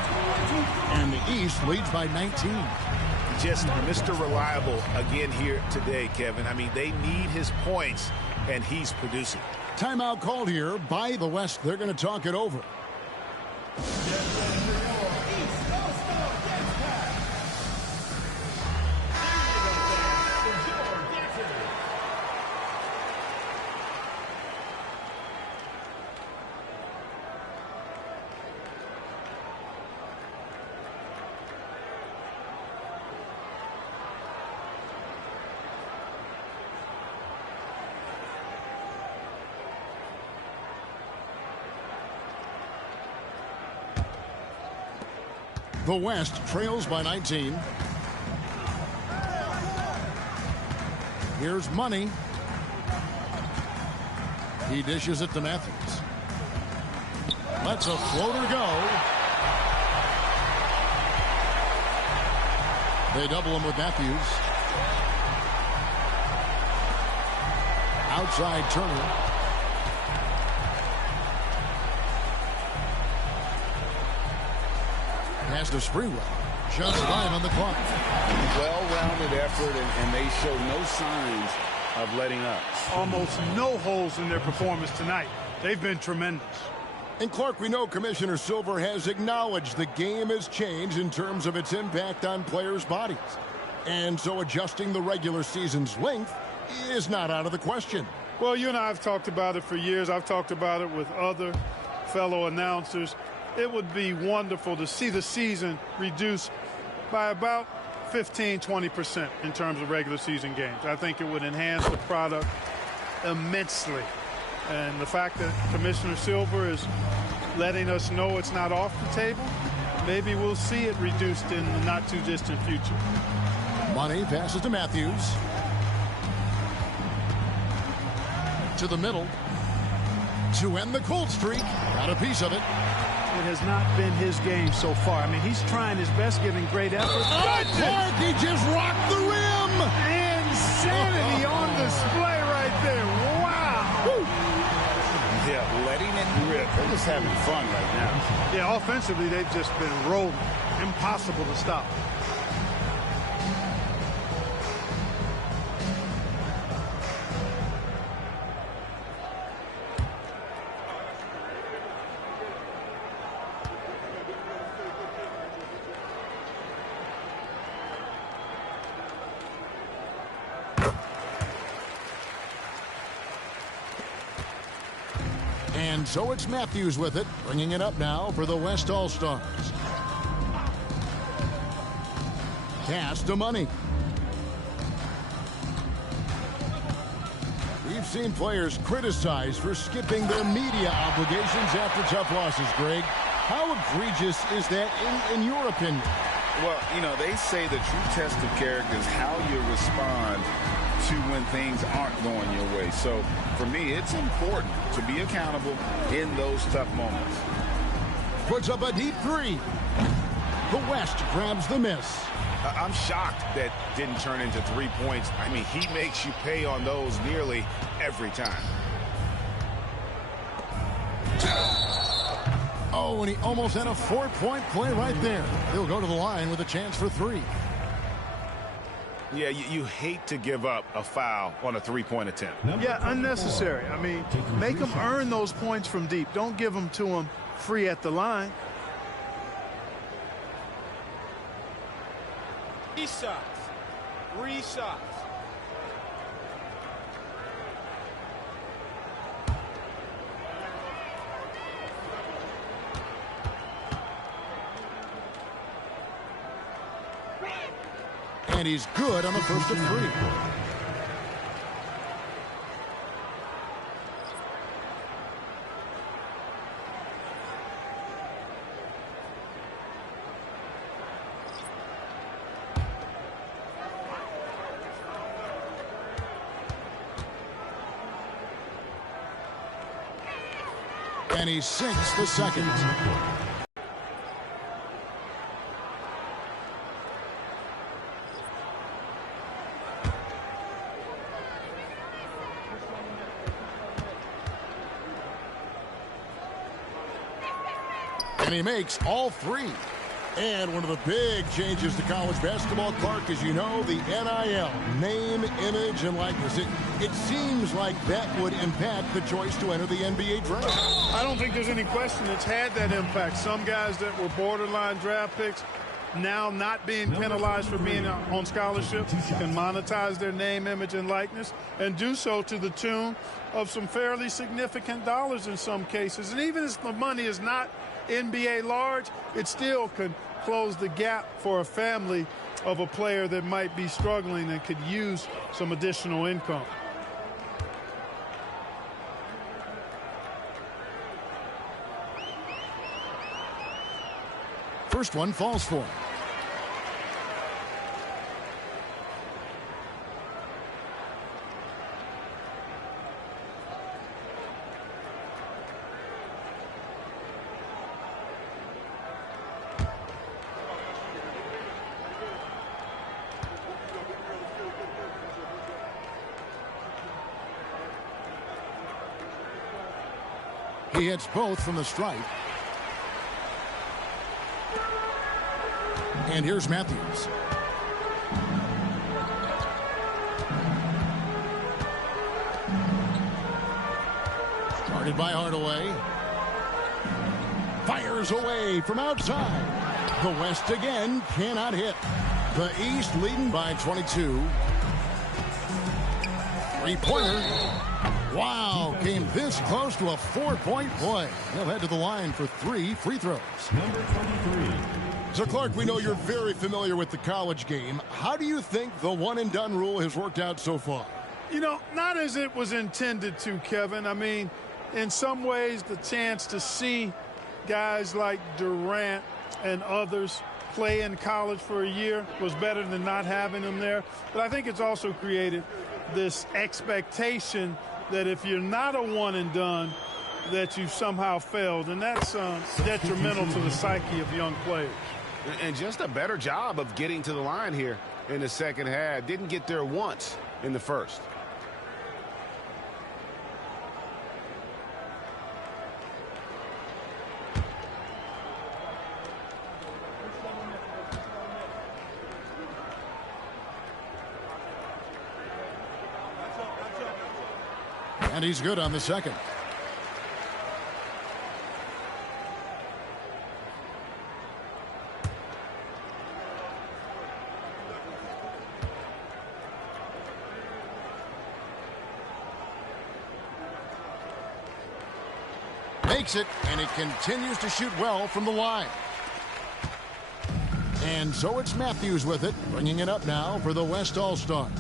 And the East leads by 19. Just Mr. Reliable again here today, Kevin. I mean, they need his points, and he's producing. Timeout called here by the West. They're going to talk it over. The West trails by 19. Here's Money. He dishes it to Matthews. Lets a floater go. They double him with Matthews. Outside Turner. Pass to Sprewell. Just 5 on the clock. Well-rounded effort, and they show no signs of letting up. Almost no holes in their performance tonight. They've been tremendous. And Clark, we know Commissioner Silver has acknowledged the game has changed in terms of its impact on players' bodies. And so adjusting the regular season's length is not out of the question. Well, you and I have talked about it for years. I've talked about it with other fellow announcers. It would be wonderful to see the season reduced by about 15–20% in terms of regular season games. I think it would enhance the product immensely. And the fact that Commissioner Silver is letting us know it's not off the table, maybe we'll see it reduced in the not-too-distant future. Money passes to Matthews. To the middle. To end the cold streak. Got a piece of it. It has not been his game so far. I mean, he's trying his best, giving great effort. Oh, Clark, he just rocked the rim. Insanity on display right there. Wow. Woo. Yeah, letting it rip. They're just having fun right now. Yeah, offensively, they've just been rolling. Impossible to stop. And so it's Matthews with it, bringing it up now for the West All-Stars. Pass to Money. We've seen players criticized for skipping their media obligations after tough losses, Greg. How egregious is that in your opinion? Well, you know, they say the true test of character is how you respond to when things aren't going your way. So for me, it's important to be accountable in those tough moments. Puts up a deep three. The West grabs the miss. I'm shocked that didn't turn into 3 points. I mean, he makes you pay on those nearly every time. Oh, and he almost had a 4-point play right there. He'll go to the line with a chance for 3. Yeah, you hate to give up a foul on a 3-point attempt. Yeah, unnecessary. I mean, make them earn those points from deep. Don't give them to them free at the line. 3 shots. 3 shots. And he's good on the first of 3. And he sinks the second. And he makes all 3. And one of the big changes to college basketball, Clark, as you know, the NIL, name, image, and likeness. It seems like that would impact the choice to enter the NBA draft. I don't think there's any question it's had that impact. Some guys that were borderline draft picks now not being penalized for being on scholarship can monetize their name, image, and likeness, and do so to the tune of some fairly significant dollars in some cases. And even if the money is not NBA large, it still could close the gap for a family of a player that might be struggling and could use some additional income. First one falls for him. He hits both from the stripe. And here's Matthews. Guarded by Hardaway. Fires away from outside. The West again cannot hit. The East leading by 22. Three-pointer. Wow, came this close to a 4-point play. They'll head to the line for 3 free throws. Number 23. So, Clark, we know you're very familiar with the college game. How do you think the one-and-done rule has worked out so far? You know, not as it was intended to, Kevin. I mean, in some ways, the chance to see guys like Durant and others play in college for a year was better than not having them there. But I think it's also created this expectation that if you're not a one-and-done, that you've somehow failed. And that's detrimental to the psyche of young players. And just a better job of getting to the line here in the second half. Didn't get there once in the first. And he's good on the second. Makes it, and it continues to shoot well from the line. And so it's Matthews with it, bringing it up now for the West All-Stars.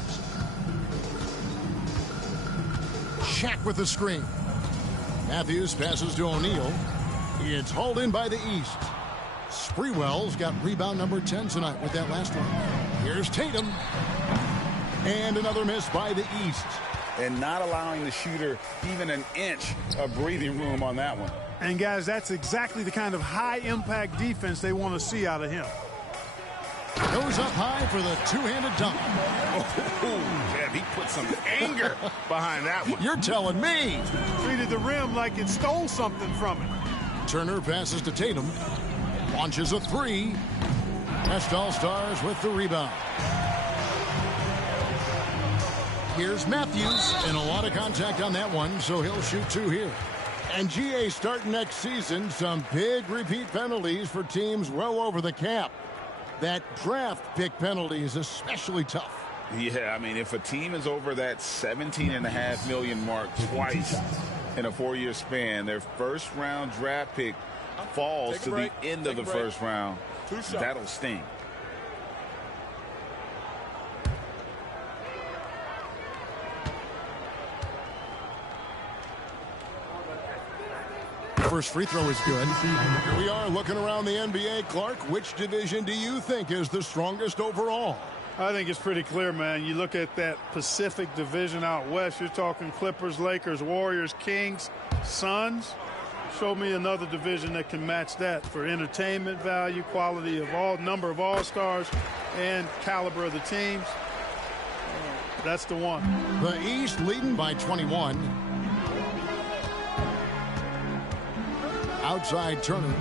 Shaq with the screen. Matthews passes to O'Neal. It's hauled in by the East. Sprewell's got rebound number 10 tonight with that last one. Here's Tatum. And another miss by the East. And not allowing the shooter even an inch of breathing room on that one. And, guys, that's exactly the kind of high-impact defense they want to see out of him. Goes up high for the two-handed dunk. Oh, man, he put some anger behind that one. You're telling me. Treated the rim like it stole something from it. Turner passes to Tatum. Launches a three. West All-Stars with the rebound. Here's Matthews, and a lot of contact on that one, so he'll shoot 2 here. And GA starting next season, some big repeat penalties for teams well over the cap. That draft pick penalty is especially tough. Yeah, I mean, if a team is over that $17.5 million mark twice in a 4-year span, their first-round draft pick falls to the end of the first round. That'll sting. First free throw is good. Here we are looking around the NBA. Clark, which division do you think is the strongest overall? I think it's pretty clear, man. You look at that Pacific Division out west, you're talking Clippers, Lakers, Warriors, Kings, Suns. Show me another division that can match that for entertainment value, quality of number of all-stars, and caliber of the teams. That's the one. The East leading by 21. Outside Turner.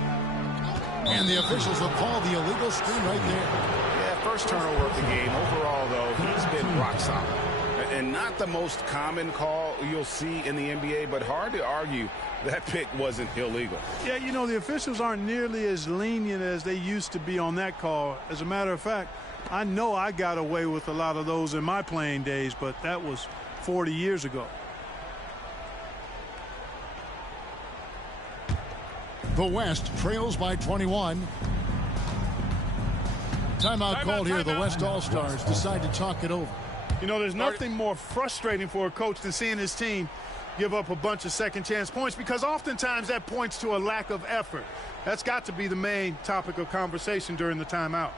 And the officials have called the illegal screen right there. Yeah, first turnover of the game. Overall, though, he's been rock solid. And not the most common call you'll see in the NBA, but hard to argue that pick wasn't illegal. Yeah, you know, the officials aren't nearly as lenient as they used to be on that call. As a matter of fact, I know I got away with a lot of those in my playing days, but that was 40 years ago. The West trails by 21. Timeout called here. The West All-Stars decide to talk it over. You know, there's nothing more frustrating for a coach than seeing his team give up a bunch of second-chance points, because oftentimes that points to a lack of effort. That's got to be the main topic of conversation during the timeout.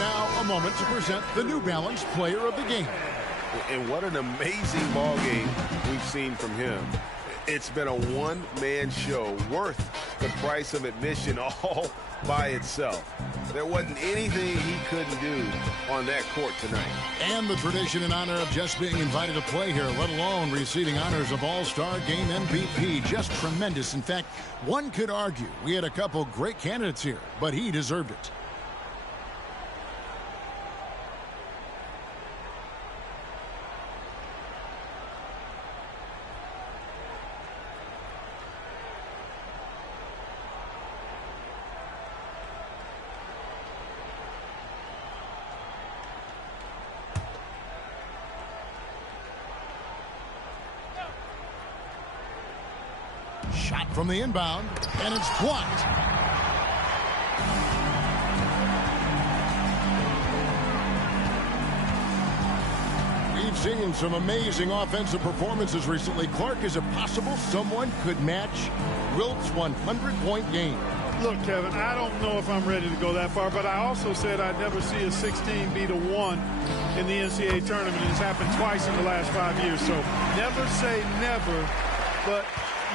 now a moment to present the New Balance Player of the Game. And what an amazing ball game we've seen from him. It's been a one-man show worth the price of admission all by itself. There wasn't anything he couldn't do on that court tonight. And the tradition and honor of just being invited to play here, let alone receiving honors of All-Star Game MVP. Just tremendous. In fact, one could argue we had a couple great candidates here, but he deserved it. Shot from the inbound, and it's blocked. We've seen some amazing offensive performances recently. Clark, is it possible someone could match Wilt's 100-point game? Look, Kevin, I don't know if I'm ready to go that far, but I also said I'd never see a 16 beat a 1 in the NCAA tournament. It's happened twice in the last 5 years, so never say never, but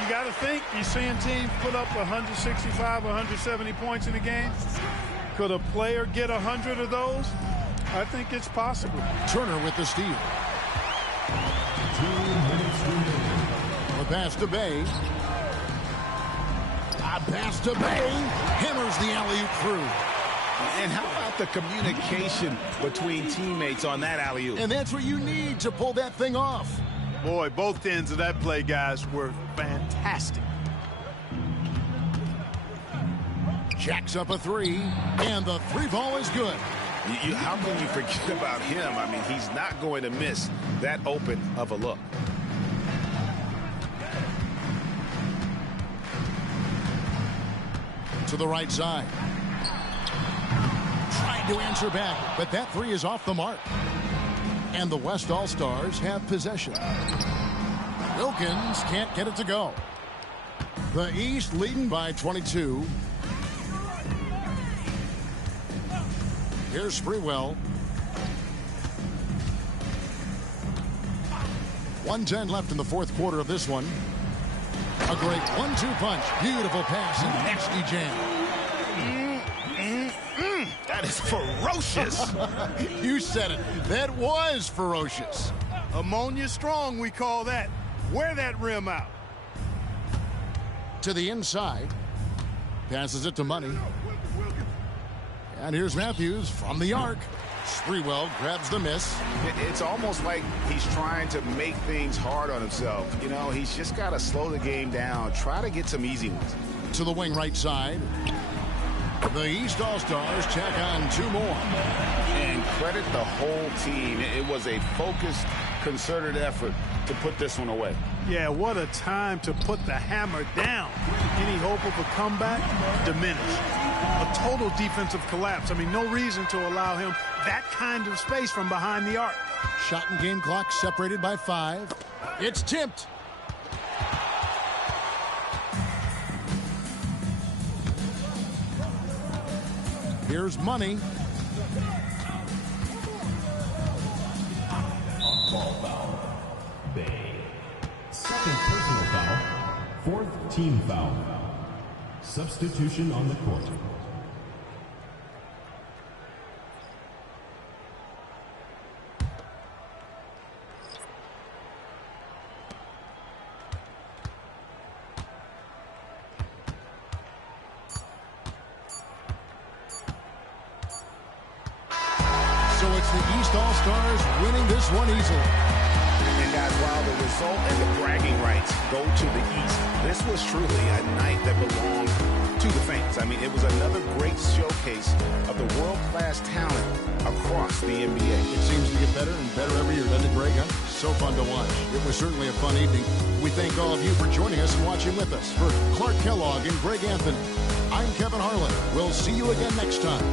you got to think, you're seeing teams put up 165, 170 points in a game. Could a player get 100 of those? I think it's possible. Turner with the steal. 2 minutes remaining. The pass to Bay. A pass to Bay. Hammers the alley-oop through. And how about the communication between teammates on that alley-oop? And that's what you need to pull that thing off. Boy, both ends of that play, guys, were fantastic. Jacks up a three, and the three ball is good. How can you forget about him? I mean, he's not going to miss that open of a look. To the right side. Trying to answer back, but that three is off the mark. And the West All-Stars have possession. Wilkins can't get it to go. The East leading by 22. Here's Sprewell. 1:10 left in the fourth quarter of this one. A great 1-2 punch. Beautiful pass and nasty jam. That is ferocious. You said it. That was ferocious. Ammonia strong, we call that. Wear that rim out. To the inside. Passes it to Money. And here's Matthews from the arc. Sprewell grabs the miss. It's almost like he's trying to make things hard on himself. You know, he's just got to slow the game down. Try to get some easy ones. To the wing right side. The East All-Stars check on two more. And credit the whole team. It was a focused, concerted effort to put this one away. Yeah, what a time to put the hammer down. Any hope of a comeback? Diminished. A total defensive collapse. I mean, no reason to allow him that kind of space from behind the arc. Shot and game clock separated by 5. It's tipped. Here's Money. Ball foul. Bay. Second personal foul. Fourth team foul. Substitution on the court. So it's the East All-Stars winning this one easily. And guys, while the result and the bragging rights go to the East, this was truly a night that belonged to the fans. I mean, it was another great showcase of the world-class talent across the NBA. It seems to get better and better every year, doesn't it, Greg? Huh? So fun to watch. It was certainly a fun evening. We thank all of you for joining us and watching with us. For Clark Kellogg and Greg Anthony, I'm Kevin Harlan. We'll see you again next time.